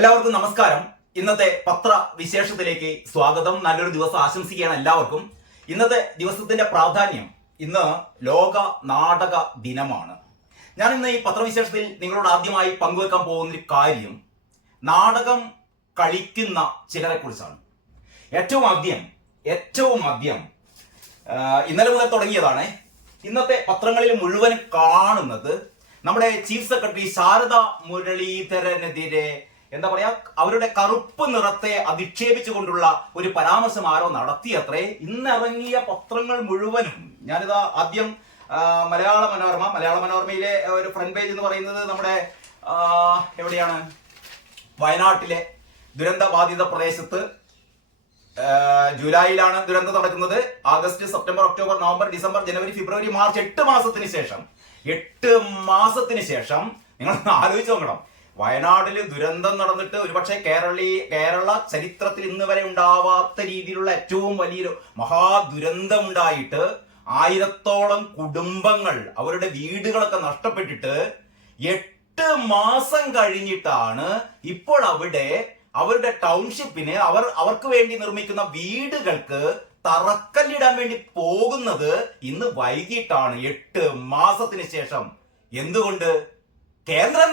എല്ലാവർക്കും നമസ്കാരം. ഇന്നത്തെ പത്രവിശേഷത്തിലേക്ക് സ്വാഗതം. നല്ലൊരു ദിവസം ആശംസിക്കുകയാണ് എല്ലാവർക്കും. ഇന്നത്തെ ദിവസത്തിന്റെ പ്രാധാന്യം, ഇന്ന് ലോക നാടക ദിനമാണ്. ഞാൻ ഇന്ന് ഈ പത്രവിശേഷത്തിൽ നിങ്ങളോട് ആദ്യമായി പങ്കുവെക്കാൻ പോകുന്നൊരു കാര്യം നാടകം കളിക്കുന്ന ചിലരെ കുറിച്ചാണ്. ഏറ്റവും ആദ്യം ഇന്നലെ മുതൽ തുടങ്ങിയതാണ്. ഇന്നത്തെ പത്രങ്ങളിൽ മുഴുവൻ കാണുന്നത് നമ്മുടെ ചീഫ് സെക്രട്ടറി ശാരദ മുരളീധരനെതിരെ എന്താ പറയാ, അവരുടെ കറുപ്പ് നിറത്തെ അധിക്ഷേപിച്ചുകൊണ്ടുള്ള ഒരു പരാമർശം ആരോ നടത്തിയത്രേ. ഇന്നിറങ്ങിയ പത്രങ്ങൾ മുഴുവനും, ഞാനിതാ ആദ്യം മലയാള മനോരമയിലെ ഒരു ഫ്രണ്ട് പേജ് എന്ന് പറയുന്നത് നമ്മുടെ എവിടെയാണ്, വയനാട്ടിലെ ദുരന്ത ബാധിത പ്രദേശത്ത് ജൂലൈയിലാണ് ദുരന്തം നടക്കുന്നത്. August, September, October, November, December, ജനുവരി, ഫെബ്രുവരി, മാർച്ച് 8 മാസത്തിന് ശേഷം നിങ്ങൾ ആലോചിച്ച് നോക്കണം. വയനാട്ടിൽ ദുരന്തം നടന്നിട്ട് ഒരുപക്ഷെ കേരള ചരിത്രത്തിൽ ഇന്ന് വരെ ഉണ്ടാവാത്ത രീതിയിലുള്ള ഏറ്റവും വലിയൊരു മഹാദുരന്തം ഉണ്ടായിട്ട് 1000-ഓളം കുടുംബങ്ങൾ അവരുടെ വീടുകളൊക്കെ നഷ്ടപ്പെട്ടിട്ട് 8 മാസം കഴിഞ്ഞിട്ടാണ് ഇപ്പോൾ അവരുടെ ടൗൺഷിപ്പിന് അവർക്ക് വേണ്ടി നിർമ്മിക്കുന്ന വീടുകൾക്ക് തറക്കല്ലിടാൻ വേണ്ടി പോകുന്നത്. ഇന്ന് വൈകിട്ടാണ്, 8 മാസത്തിന് ശേഷം. എന്തുകൊണ്ട്? കേന്ദ്രം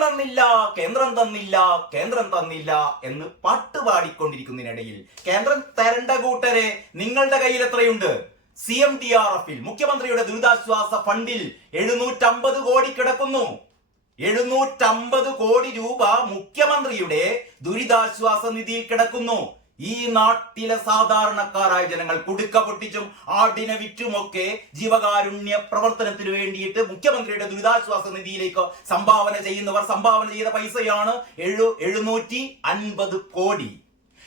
തന്നില്ല എന്ന് പാട്ടുപാടിക്കൊണ്ടിരിക്കുന്നതിനിടയിൽ കേന്ദ്രം തരണ്ട കൂട്ടരെ, നിങ്ങളുടെ കയ്യിൽ എത്രയുണ്ട്? CMDRF-ൽ മുഖ്യമന്ത്രിയുടെ ദുരിതാശ്വാസ ഫണ്ടിൽ 750 കോടി കിടക്കുന്നു. 750 കോടി രൂപ മുഖ്യമന്ത്രിയുടെ ദുരിതാശ്വാസ നിധിയിൽ കിടക്കുന്നു. ഈ നാട്ടിലെ സാധാരണക്കാരായ ജനങ്ങൾ കുടുക്ക പൊട്ടിച്ചും ആടിനെ വിറ്റുമൊക്കെ ജീവകാരുണ്യ പ്രവർത്തനത്തിന് വേണ്ടിയിട്ട് മുഖ്യമന്ത്രിയുടെ ദുരിതാശ്വാസ നിധിയിലേക്ക് സംഭാവന ചെയ്യുന്നവർ സംഭാവന ചെയ്ത പൈസയാണ് 750 കോടി.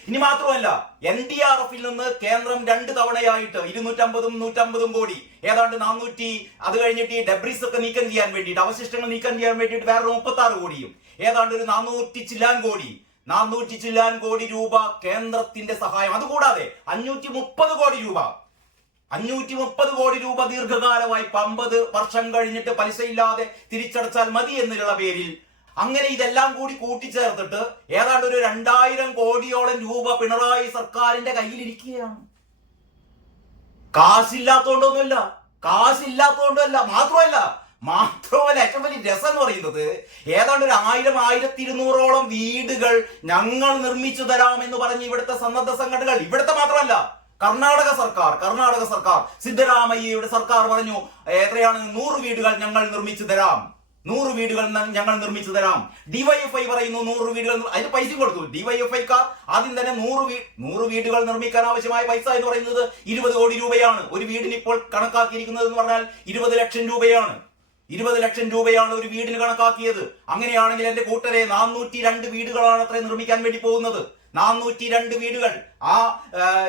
ഇനി മാത്രമല്ല, NDRF-ൽ നിന്ന് കേന്ദ്രം 2 തവണയായിട്ട് 250-ഉം 150-ഉം കോടി, ഏതാണ്ട് 400, അത് കഴിഞ്ഞിട്ട് ഈ ഡെബ്രിസ് ഒക്കെ നീക്കം ചെയ്യാൻ വേണ്ടിയിട്ട്, അവശിഷ്ടങ്ങൾ നീക്കം ചെയ്യാൻ വേണ്ടിയിട്ട് വേറെ 36 കോടിയും, ഏതാണ്ട് ഒരു 400 ചില്ലാൻ കോടി രൂപ കേന്ദ്രത്തിന്റെ സഹായം. അതുകൂടാതെ 530 കോടി രൂപ ദീർഘകാലമായി 50 വർഷം കഴിഞ്ഞിട്ട് പലിശയില്ലാതെ തിരിച്ചടച്ചാൽ മതി എന്നുള്ള പേരിൽ, അങ്ങനെ ഇതെല്ലാം കൂടി കൂട്ടിച്ചേർത്തിട്ട് ഏതാണ്ട് ഒരു 2000 കോടിയോളം രൂപ പിണറായി സർക്കാരിന്റെ കയ്യിലിരിക്കുകയാണ്. കാശില്ലാത്തോണ്ടല്ല, മാത്രമല്ല ഏറ്റവും വലിയ രസം എന്ന് പറയുന്നത്, ഏതാണ്ട് ഒരു 1000-1200-ഓളം വീടുകൾ ഞങ്ങൾ നിർമ്മിച്ചു തരാമെന്ന് പറഞ്ഞ് ഇവിടുത്തെ സന്നദ്ധ സംഘടനകൾ, ഇവിടുത്തെ മാത്രമല്ല കർണാടക സർക്കാർ സിദ്ധരാമയ്യയുടെ സർക്കാർ പറഞ്ഞു, എത്രയാണ്, 100 വീടുകൾ ഞങ്ങൾ നിർമ്മിച്ചു തരാം. ഡിവൈഎഫ്ഐ പറയുന്നു 100 വീടുകൾ, അതിന് പൈസ കൊടുത്തു. ഡിവൈഎഫ്ഐക്കാർ ആദ്യം തന്നെ 100 വീടുകൾ നിർമ്മിക്കാൻ ആവശ്യമായ പൈസ എന്ന് പറയുന്നത് 20 കോടി രൂപയാണ്. ഒരു വീടിന് ഇപ്പോൾ കണക്കാക്കിയിരിക്കുന്നത് എന്ന് പറഞ്ഞാൽ 20 ലക്ഷം രൂപയാണ്. 20 ലക്ഷം രൂപയാണ് ഒരു വീടിന് കണക്കാക്കിയത്. അങ്ങനെയാണെങ്കിൽ എന്റെ കൂട്ടരെ 402 വീടുകളാണ് അത്ര നിർമ്മിക്കാൻ വേണ്ടി പോകുന്നത്. 402 വീടുകൾ.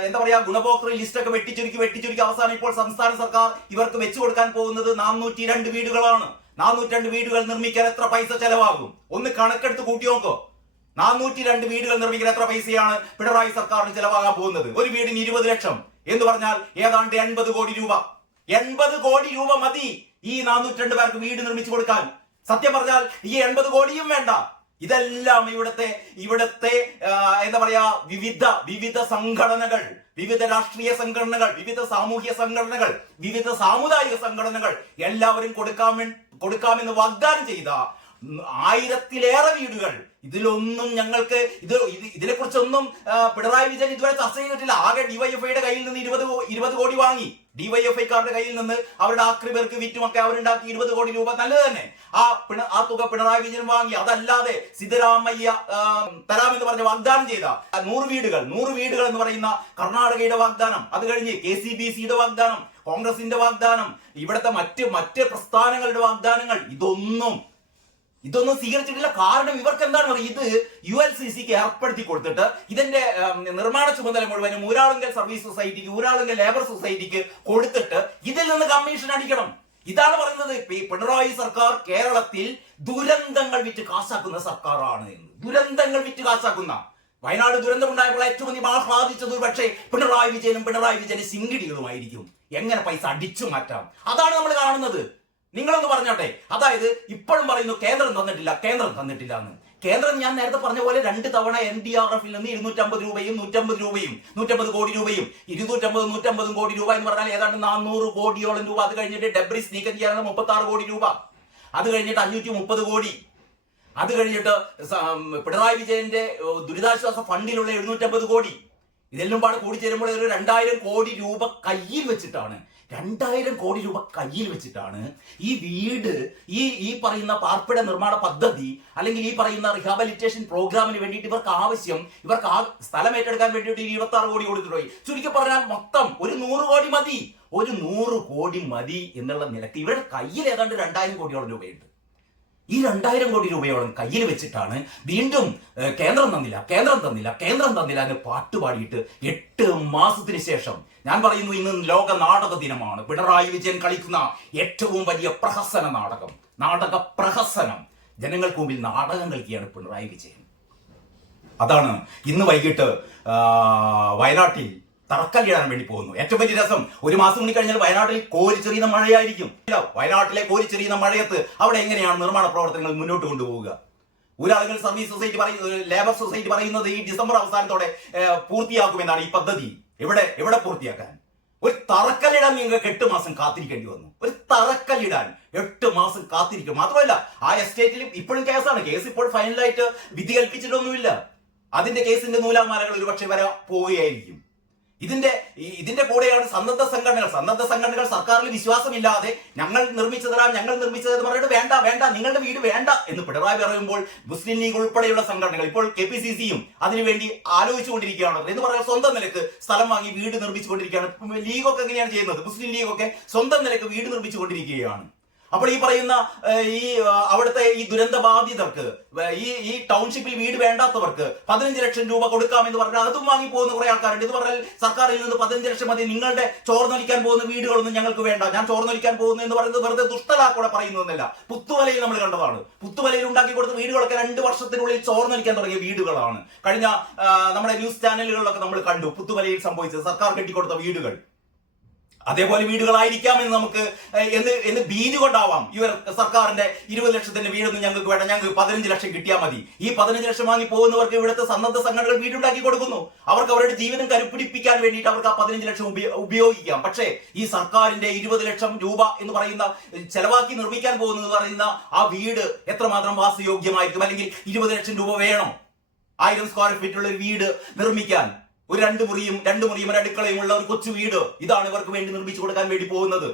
എന്താ പറയാ, ഗുണഭോക്തൃ ലിസ്റ്റൊക്കെ വെട്ടിച്ചുരുക്കി അവസാനം ഇപ്പോൾ സംസ്ഥാന സർക്കാർ ഇവർക്ക് വെച്ചു കൊടുക്കാൻ പോകുന്നത് 402 വീടുകളാണ്. 402 വീടുകൾ നിർമ്മിക്കാൻ എത്ര പൈസ ചെലവാകും? ഒന്ന് കണക്കെടുത്ത് കൂട്ടി നോക്കോ. 402 വീടുകൾ നിർമ്മിക്കാൻ എത്ര പൈസയാണ് പിണറായി സർക്കാരിന് ചെലവാകാൻ പോകുന്നത്? ഒരു വീടിന് 20 ലക്ഷം എന്ന് പറഞ്ഞാൽ ഏതാണ്ട് 80 കോടി രൂപ. 80 കോടി രൂപ മതി ഈ 402 പേർക്ക് വീട് നിർമ്മിച്ചു കൊടുക്കാൻ. സത്യം പറഞ്ഞാൽ ഈ 80 കോടിയും വേണ്ട. ഇതെല്ലാം ഇവിടുത്തെ എന്താ പറയാ, വിവിധ സംഘടനകൾ, വിവിധ രാഷ്ട്രീയ സംഘടനകൾ, വിവിധ സാമൂഹ്യ സംഘടനകൾ, വിവിധ സാമുദായിക സംഘടനകൾ എല്ലാവരും കൊടുക്കാമെന്ന് വാഗ്ദാനം ചെയ്ത 1000-ലേറെ വീടുകൾ. ഇതിലൊന്നും ഞങ്ങൾക്ക് ഇതിനെ കുറിച്ചൊന്നും പിണറായി വിജയൻ ഇതുവരെ ചർച്ച ചെയ്തിട്ടില്ല. ആകെ ഡിവൈഎഫ്ഐയുടെ കയ്യിൽ നിന്ന് 20 കോടി വാങ്ങി. ഡിവൈഎഫ്ഐക്കാരുടെ കയ്യിൽ നിന്ന് അവരുടെ ആക്രിപേർക്ക് വിറ്റുമൊക്കെ അവരുണ്ടാക്കി 20 കോടി രൂപ. നല്ലത് തന്നെ. ആ തുക പിണറായി വിജയൻ വാങ്ങി. അതല്ലാതെ സിദ്ധരാമയ്യ തരാമെന്ന് പറഞ്ഞ വാഗ്ദാനം ചെയ്ത 100 വീടുകൾ എന്ന് പറയുന്ന കർണാടകയുടെ വാഗ്ദാനം, അത് കഴിഞ്ഞ് KCBCയുടെ വാഗ്ദാനം, കോൺഗ്രസിന്റെ വാഗ്ദാനം, ഇവിടുത്തെ മറ്റ് പ്രസ്ഥാനങ്ങളുടെ വാഗ്ദാനങ്ങൾ, ഇതൊന്നും സ്വീകരിച്ചിട്ടില്ല. കാരണം ഇവർക്ക് എന്താണ് പറയുക, ഇത് ULCCക്ക് ഏർപ്പെടുത്തി കൊടുത്തിട്ട് ഇതിന്റെ നിർമ്മാണ ചുമതല മുഴുവനും ഊരാളുങ്കൽ സർവീസ് സൊസൈറ്റിക്ക്, ഊരാളുങ്കൽ ലേബർ സൊസൈറ്റിക്ക് കൊടുത്തിട്ട് ഇതിൽ നിന്ന് കമ്മീഷൻ അടിക്കണം. ഇതാണ് പറയുന്നത് പിണറായി സർക്കാർ കേരളത്തിൽ ദുരന്തങ്ങൾ വിറ്റ് കാശാക്കുന്ന സർക്കാരാണ് എന്ന്. ദുരന്തങ്ങൾ വിറ്റ് കാശാക്കുന്ന. വയനാട് ദുരന്തമുണ്ടായപ്പോൾ ഏറ്റവും അധികം ആഹ്ലാദിച്ചത് പക്ഷേ പിണറായി വിജയന് സിംഗിടികളുമായിരിക്കും. എങ്ങനെ പൈസ അടിച്ചു മാറ്റാം, അതാണ് നമ്മൾ കാണുന്നത്. നിങ്ങളൊന്ന് പറഞ്ഞോട്ടെ. അതായത് ഇപ്പോഴും പറയുന്നു കേന്ദ്രം തന്നിട്ടില്ല എന്ന്. കേന്ദ്രം ഞാൻ നേരത്തെ പറഞ്ഞ പോലെ 2 തവണ NDRF നിന്ന് 250 രൂപയും 150 കോടി രൂപയും 250 കോടി രൂപ എന്ന് പറഞ്ഞാൽ ഏതാണ്ട് 400 കോടിയോളം രൂപ. അത് കഴിഞ്ഞിട്ട് ഡെബ്രിസ് നീക്കം ചെയ്യാനുള്ള 36 കോടി രൂപ, അത് കഴിഞ്ഞിട്ട് 530 കോടി, അത് കഴിഞ്ഞിട്ട് പിണറായി വിജയന്റെ ദുരിതാശ്വാസ ഫണ്ടിലുള്ള 750 കോടി, ഇതെല്ലാം പാടെ കൂടിച്ചേരുമ്പോൾ ഒരു 2000 കോടി രൂപ കയ്യിൽ വെച്ചിട്ടാണ് 2000 കോടി രൂപ കയ്യിൽ വെച്ചിട്ടാണ് ഈ വീട്, ഈ പറയുന്ന പാർപ്പിട നിർമ്മാണ പദ്ധതി അല്ലെങ്കിൽ ഈ പറയുന്ന റിഹാബിലിറ്റേഷൻ പ്രോഗ്രാമിന് വേണ്ടിയിട്ട് ഇവർക്ക് ആ സ്ഥലം ഏറ്റെടുക്കാൻ വേണ്ടിയിട്ട് 26 കോടി കൊടുത്തിട്ടുപോയി. ചുരുക്കി പറഞ്ഞാൽ മൊത്തം ഒരു 100 കോടി മതി, ഒരു 100 കോടി മതി എന്നുള്ള നിലയ്ക്ക് ഇവരുടെ കയ്യിൽ ഏതാണ്ട് 2000 കോടിയോളം രൂപയുണ്ട്. ഈ 2000 കോടി രൂപയോളം കയ്യിൽ വെച്ചിട്ടാണ് വീണ്ടും കേന്ദ്രം തന്നില്ല എന്ന് പാട്ടുപാടിയിട്ട് 8 മാസത്തിന് ശേഷം, ഞാൻ പറയുന്നു ഇന്ന് ലോക നാടക ദിനമാണ്, പിണറായി വിജയൻ കളിക്കുന്ന ഏറ്റവും വലിയ നാടക പ്രഹസനം ജനങ്ങൾക്ക് മുമ്പിൽ നാടകം കളിക്കുകയാണ് പിണറായി വിജയൻ. അതാണ് ഇന്ന് വൈകിട്ട് വയനാട്ടിൽ തറക്കല്ലിടാൻ വേണ്ടി പോകുന്നു. ഏറ്റവും വലിയ രസം, ഒരു മാസം കൂടി കഴിഞ്ഞാൽ വയനാട്ടിൽ കോരിച്ചെറിയുന്ന മഴയായിരിക്കും. വയനാട്ടിലെ കോരിച്ചെറിയുന്ന മഴയത്ത് അവിടെ എങ്ങനെയാണ് നിർമ്മാണ പ്രവർത്തനങ്ങൾ മുന്നോട്ട് കൊണ്ടുപോവുക? ഊരാളുകൾ സർവീസ് സൊസൈറ്റി ലേബർ സൊസൈറ്റി പറയുന്നത് ഈ ഡിസംബർ അവസാനത്തോടെ പൂർത്തിയാക്കുമെന്നാണ് ഈ പദ്ധതി. എവിടെ പൂർത്തിയാക്കാൻ? ഒരു തറക്കല്ലിടാൻ നിങ്ങൾക്ക് 8 മാസം കാത്തിരിക്കേണ്ടി വന്നു. ഒരു തറക്കല്ലിടാൻ 8 മാസം കാത്തിരിക്കും. മാത്രമല്ല ആ എസ്റ്റേറ്റിലും ഇപ്പോഴും കേസാണ്. കേസ് ഇപ്പോൾ ഫൈനലായിട്ട് വിധി കൽപ്പിച്ചിട്ടൊന്നുമില്ല. അതിന്റെ കേസിന്റെ നൂലാമാലകൾ ഒരുപക്ഷെ വരെ പോവുകയായിരിക്കും. ഇതിന്റെ കൂടെയാണ് സന്നദ്ധ സംഘടനകൾ സർക്കാരിൽ വിശ്വാസമില്ലാതെ ഞങ്ങൾ നിർമ്മിച്ചതെന്ന് പറഞ്ഞിട്ട് വേണ്ട നിങ്ങളുടെ വീട് വേണ്ട എന്ന് പിണറായി പറയുമ്പോൾ മുസ്ലിം ലീഗ് ഉൾപ്പെടെയുള്ള സംഘടനകൾ ഇപ്പോൾ KPCCയും അതിനുവേണ്ടി ആലോചിച്ചുകൊണ്ടിരിക്കുകയാണ് എന്ന് പറയാൻ സ്വന്തം നിലക്ക് സ്ഥലം വാങ്ങി വീട് നിർമ്മിച്ചുകൊണ്ടിരിക്കുകയാണ്. ലീഗൊക്കെ എങ്ങനെയാണ് ചെയ്യുന്നത്? മുസ്ലിം ലീഗൊക്കെ സ്വന്തം നിലക്ക് വീട് നിർമ്മിച്ചുകൊണ്ടിരിക്കുകയാണ്. അപ്പോൾ ഈ പറയുന്ന അവിടുത്തെ ഈ ദുരന്ത ബാധിതർക്ക്, ഈ ടൗൺഷിപ്പിൽ വീട് വേണ്ടാത്തവർക്ക് 15 ലക്ഷം രൂപ കൊടുക്കാമെന്ന് പറഞ്ഞാൽ അതും വാങ്ങി പോകുന്ന കുറെ ആൾക്കാരുണ്ട്. ഇത് പറഞ്ഞാൽ സർക്കാരിൽ നിന്ന് 15 ലക്ഷം മതി, നിങ്ങളുടെ ചോർന്നൊലിക്കാൻ പോകുന്ന വീടുകളൊന്നും ഞങ്ങൾക്ക് വേണ്ട, ഞാൻ ചോർന്നൊലിക്കാൻ പോകുന്നു എന്ന് പറയുന്നത് വെറുതെ ദുഷ്ടലാക്കൂടെ പറയുന്നതെന്നല്ല. പുത്തുമലയിൽ നമ്മൾ കണ്ടതാണ്. പുത്തുമലയിൽ ഉണ്ടാക്കി കൊടുത്ത വീടുകളൊക്കെ 2 വർഷത്തിനുള്ളിൽ ചോർന്നൊലിക്കാൻ തുടങ്ങിയ വീടുകളാണ്. കഴിഞ്ഞ നമ്മുടെ ന്യൂസ് ചാനലുകളിലൊക്കെ നമ്മൾ കണ്ടു പുത്തുമലയിൽ സംഭവിച്ചത്, സർക്കാർ കെട്ടിക്കൊടുത്ത വീടുകൾ. അതേപോലെ വീടുകളായിരിക്കാമെന്ന് നമുക്ക് എന്ന് ഭീതി കൊണ്ടാവാം ഇവർ സർക്കാരിന്റെ 20 ലക്ഷത്തിന്റെ വീടൊന്നും ഞങ്ങൾക്ക് വേണ്ട, ഞങ്ങൾക്ക് 15 ലക്ഷം കിട്ടിയാൽ മതി. ഈ 15 ലക്ഷം വാങ്ങി പോകുന്നവർക്ക് ഇവിടുത്തെ സന്നദ്ധ സംഘടനകൾ വീടുണ്ടാക്കി കൊടുക്കുന്നു. അവർക്ക് അവരുടെ ജീവിതം കരുപ്പിടിപ്പിക്കാൻ വേണ്ടിയിട്ട് അവർക്ക് ആ 15 ലക്ഷം ഉപയോഗിക്കാം. പക്ഷേ ഈ സർക്കാരിന്റെ 20 ലക്ഷം രൂപ എന്ന് പറയുന്ന ചെലവാക്കി നിർമ്മിക്കാൻ പോകുന്നത് പറയുന്ന ആ വീട് എത്രമാത്രം വാസയോഗ്യമായിരിക്കും? അല്ലെങ്കിൽ 20 ലക്ഷം രൂപ വേണം 1000 സ്ക്വയർ ഫീറ്റുള്ള ഒരു വീട് നിർമ്മിക്കാൻ? ഒരു 2 മുറിയും ഒരു അടുക്കളയും ഉള്ള ഒരു കൊച്ചു വീട്, ഇതാണ് ഇവർക്ക് വേണ്ടി നിർമ്മിച്ചു കൊടുക്കാൻ വേണ്ടി പോകുന്നത്.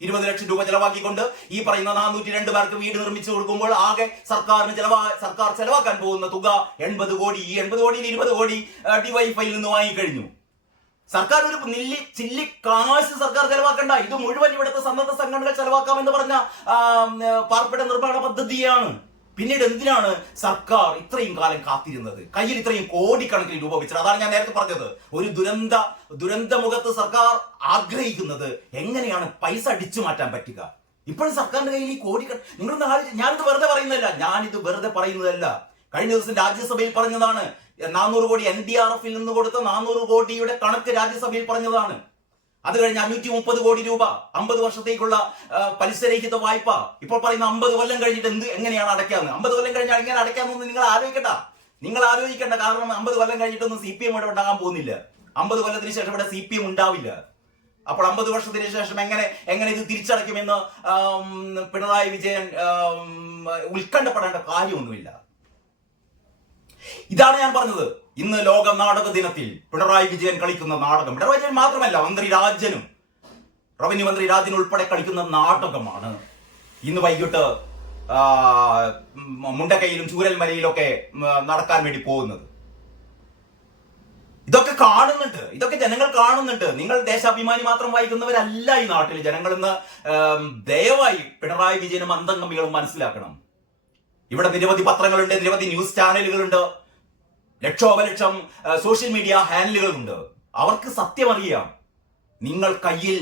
20 ലക്ഷം രൂപ ചെലവാക്കിക്കൊണ്ട് ഈ പറയുന്ന 402 പേർക്ക് വീട് നിർമ്മിച്ചു കൊടുക്കുമ്പോൾ ആകെ സർക്കാർ ചെലവാക്കാൻ പോകുന്ന തുക 80 കോടി. ഈ 80 കോടിയിൽ 20 കോടി ഡിവൈഎഫ്ഐയിൽ നിന്ന് വാങ്ങിക്കഴിഞ്ഞു. സർക്കാർ ഒരു ചില്ലി കാശ് സർക്കാർ ചെലവാക്കണ്ട. ഇത് മുഴുവൻ ഇവിടുത്തെ സന്നദ്ധ സംഘടനകൾ ചെലവാക്കാമെന്ന് പറഞ്ഞ പാർപ്പിട നിർമ്മാണ പദ്ധതിയാണ്. പിന്നീട് എന്തിനാണ് സർക്കാർ ഇത്രയും കാലം കാത്തിരുന്നത്? കയ്യിൽ ഇത്രയും കോടിക്കണക്കിന് രൂപ വെച്ചത്. അതാണ് ഞാൻ നേരത്തെ പറഞ്ഞത്. ഒരു ദുരന്തമുഖത്ത് സർക്കാർ ആഗ്രഹിക്കുന്നത് എങ്ങനെയാണ് പൈസ അടിച്ചു മാറ്റാൻ പറ്റുക. ഇപ്പോഴും സർക്കാരിന്റെ കയ്യിൽ ഈ ഞാനിത് വെറുതെ പറയുന്നതല്ല. കഴിഞ്ഞ ദിവസം രാജ്യസഭയിൽ പറഞ്ഞതാണ്. 400 കോടി NDRF നിന്ന് കൊടുത്ത 400 കോടിയുടെ കണക്ക് രാജ്യസഭയിൽ പറഞ്ഞതാണ്. അത് കഴിഞ്ഞ് 530 കോടി രൂപ 50 വർഷത്തേക്കുള്ള പലിശരഹിത വായ്പ. ഇപ്പോൾ പറയുന്ന 50 കൊല്ലം കഴിഞ്ഞിട്ട് എങ്ങനെയാണ് അടയ്ക്കാന്ന്? 50 കൊല്ലം കഴിഞ്ഞാൽ എങ്ങനെ അടയ്ക്കാമെന്ന് നിങ്ങൾ ആലോചിക്കണ്ട. കാരണം 50 കൊല്ലം കഴിഞ്ഞിട്ടൊന്നും CPM ഇവിടെ ഉണ്ടാകാൻ പോകുന്നില്ല. 50 കൊല്ലത്തിന് ശേഷം ഇവിടെ CPM ഉണ്ടാവില്ല. അപ്പോൾ 50 വർഷത്തിന് ശേഷം എങ്ങനെ ഇത് തിരിച്ചടയ്ക്കുമെന്ന് പിണറായി വിജയൻ ഉത്കണ്ഠപ്പെടേണ്ട കാര്യമൊന്നുമില്ല. ഇതാണ് ഞാൻ പറഞ്ഞത്. ഇന്ന് ലോക നാടക ദിനത്തിൽ പിണറായി വിജയൻ കളിക്കുന്ന നാടകം, പിണറായി വിജയൻ മാത്രമല്ല റവന്യൂ മന്ത്രി രാജനും ഉൾപ്പെടെ കളിക്കുന്ന നാടകമാണ് ഇന്ന് വൈകിട്ട് മുണ്ടക്കയിലും ചൂരൽമലയിലൊക്കെ നടക്കാൻ വേണ്ടി പോകുന്നത്. ഇതൊക്കെ ജനങ്ങൾ കാണുന്നുണ്ട്. നിങ്ങൾ ദേശാഭിമാനി മാത്രം വായിക്കുന്നവരല്ല ഈ നാട്ടിൽ ജനങ്ങൾ. ഇന്ന് ദയവായി പിണറായി വിജയനും അന്തംഗമികളും മനസ്സിലാക്കണം. ഇവിടെ നിരവധി പത്രങ്ങളുണ്ട്, നിരവധി ന്യൂസ് ചാനലുകളുണ്ട്, ലക്ഷോപലക്ഷം സോഷ്യൽ മീഡിയ ഹാൻഡിലുകളുണ്ട്. അവർക്ക് സത്യം അറിയാം. നിങ്ങൾ കയ്യിൽ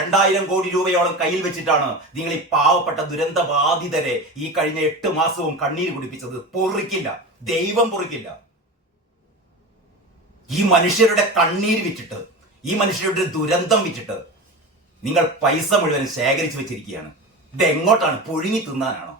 2000 കോടി രൂപയോളം കയ്യിൽ വെച്ചിട്ടാണ് നിങ്ങൾ ഈ പാവപ്പെട്ട ദുരന്ത ബാധിതരെ ഈ കഴിഞ്ഞ 8 മാസവും കണ്ണീര് കുടിപ്പിച്ചത്. പൊറിക്കില്ല, ദൈവം പൊറിക്കില്ല. ഈ മനുഷ്യരുടെ കണ്ണീര് വിറ്റിട്ട്, ഈ മനുഷ്യരുടെ ദുരന്തം വിറ്റിട്ട് നിങ്ങൾ പൈസ മുഴുവൻ ശേഖരിച്ചു വെച്ചിരിക്കുകയാണ്. ഇത് എങ്ങോട്ടാണ്? പുഴുങ്ങി തിന്നാനാണോ?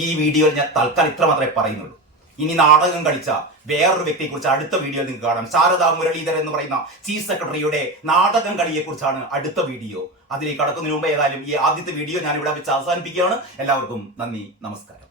ഈ വീഡിയോയിൽ ഞാൻ തൽക്കാലം ഇത്ര മാത്രമേ പറയുന്നുള്ളൂ. ഇനി നാടകം കളിച്ച വേറൊരു വ്യക്തിയെ കുറിച്ച് അടുത്ത വീഡിയോയിൽ നിങ്ങൾക്ക് കാണാം. ശാരദാ മുരളീധരൻ എന്ന് പറയുന്ന ചീഫ് സെക്രട്ടറിയുടെ നാടകം കളിയെ കുറിച്ചാണ് അടുത്ത വീഡിയോ. അതിലേക്ക് കടക്കുന്നതിന് മുമ്പ് ഏതായാലും ഈ ആദ്യത്തെ വീഡിയോ ഞാൻ ഇവിടെ വെച്ച് അവസാനിപ്പിക്കുകയാണ്. എല്ലാവർക്കും നന്ദി, നമസ്കാരം.